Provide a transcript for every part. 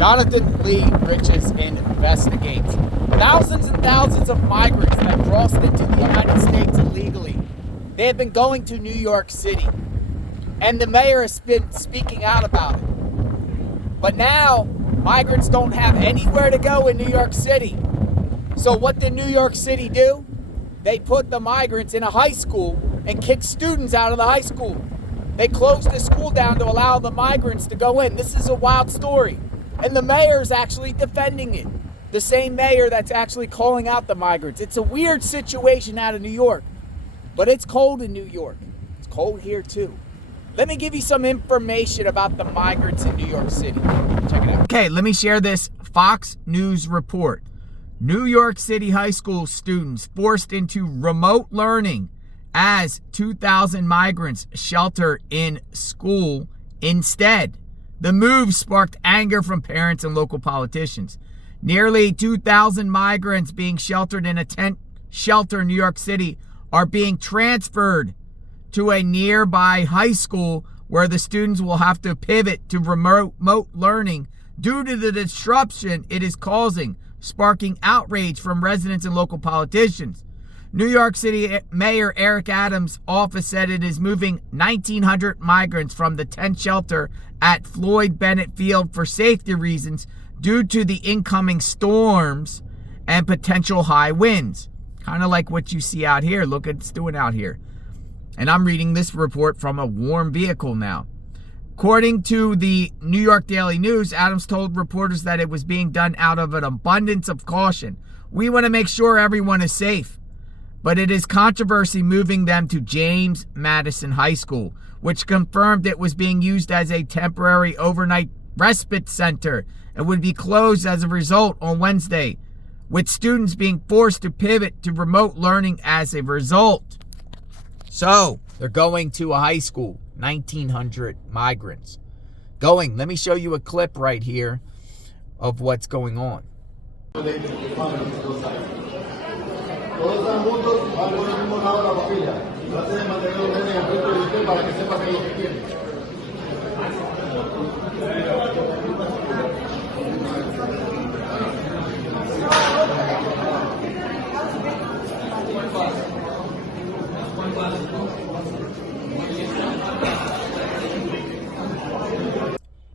Jonathan Lee Riches investigates thousands and thousands of migrants that crossed into the United States illegally. They have been going to New York City, and the mayor has been speaking out about it. But now, migrants don't have anywhere to go in New York City. So what did New York City do? They put the migrants in a high school and kicked students out of the high school. They closed the school down to allow the migrants to go in. This is a wild story. And the mayor's actually defending it. The same mayor that's actually calling out the migrants. It's a weird situation out of New York. But it's cold in New York. It's cold here too. Let me give you some information about the migrants in New York City. Check it out. Okay, let me share this Fox News report. New York City high school students forced into remote learning as 2,000 migrants shelter in school instead. The move sparked anger from parents and local politicians. Nearly 2,000 migrants being sheltered in a tent shelter in New York City are being transferred to a nearby high school where the students will have to pivot to remote learning due to the disruption it is causing, sparking outrage from residents and local politicians. New York City Mayor Eric Adams' office said it is moving 1,900 migrants from the tent shelter at Floyd Bennett Field for safety reasons due to the incoming storms and potential high winds. Kind of like what you see out here. Look at it's doing out here. And I'm reading this report from a warm vehicle now. According to the New York Daily News, Adams told reporters that it was being done out of an abundance of caution. We want to make sure everyone is safe. But it is controversy moving them to James Madison High School, which confirmed it was being used as a temporary overnight respite center and would be closed as a result on Wednesday, with students being forced to pivot to remote learning as a result. So, they're going to a high school, 1,900 migrants. Let me show you a clip right here of what's going on. Todos están juntos, van por el mismo lado de la papilla. Traten de mantener los nenes enfrente de usted para que sepa que es lo que quieren.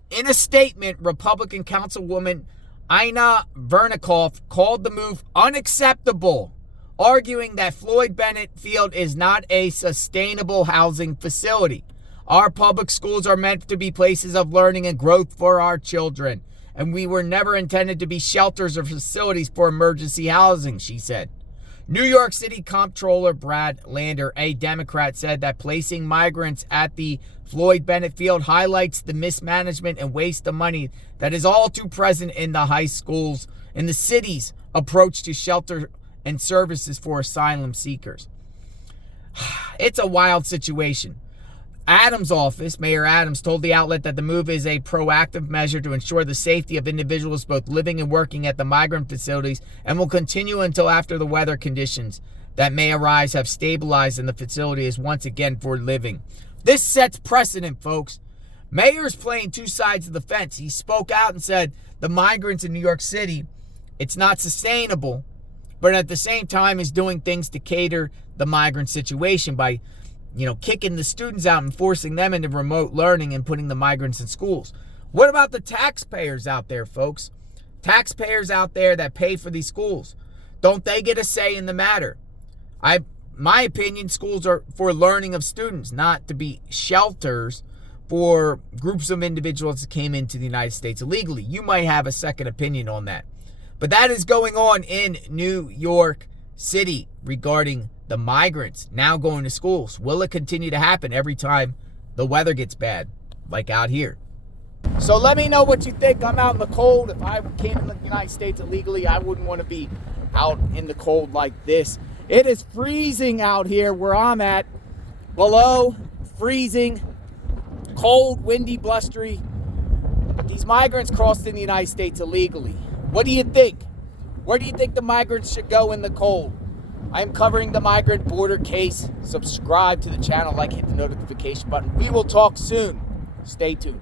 In a statement, Republican Councilwoman Ina Vernikoff called the move unacceptable, arguing that Floyd Bennett Field is not a sustainable housing facility. Our public schools are meant to be places of learning and growth for our children, and we were never intended to be shelters or facilities for emergency housing, she said. New York City Comptroller Brad Lander, a Democrat, said that placing migrants at the Floyd Bennett Field highlights the mismanagement and waste of money that is all too present in the high schools, in the city's approach to shelter and services for asylum seekers. It's a wild situation. Adams' office, Mayor Adams, told the outlet that the move is a proactive measure to ensure the safety of individuals both living and working at the migrant facilities and will continue until after the weather conditions that may arise have stabilized and the facility is once again for living. This sets precedent, folks. Mayor's playing two sides of the fence. He spoke out and said the migrants in New York City, it's not sustainable, but at the same time is doing things to cater the migrant situation by kicking the students out and forcing them into remote learning and putting the migrants in schools. What about the taxpayers out there, folks? Taxpayers out there that pay for these schools. Don't they get a say in the matter? My opinion, schools are for learning of students, not to be shelters for groups of individuals that came into the United States illegally. You might have a second opinion on that. But that is going on in New York City regarding the migrants now going to schools. Will it continue to happen every time the weather gets bad, like out here? So let me know what you think. I'm out in the cold. If I came in the United States illegally, I wouldn't want to be out in the cold like this. It is freezing out here where I'm at. Below, freezing, cold, windy, blustery. But these migrants crossed in the United States illegally. What do you think? Where do you think the migrants should go in the cold? I am covering the migrant border case. Subscribe to the channel, hit the notification button. We will talk soon. Stay tuned.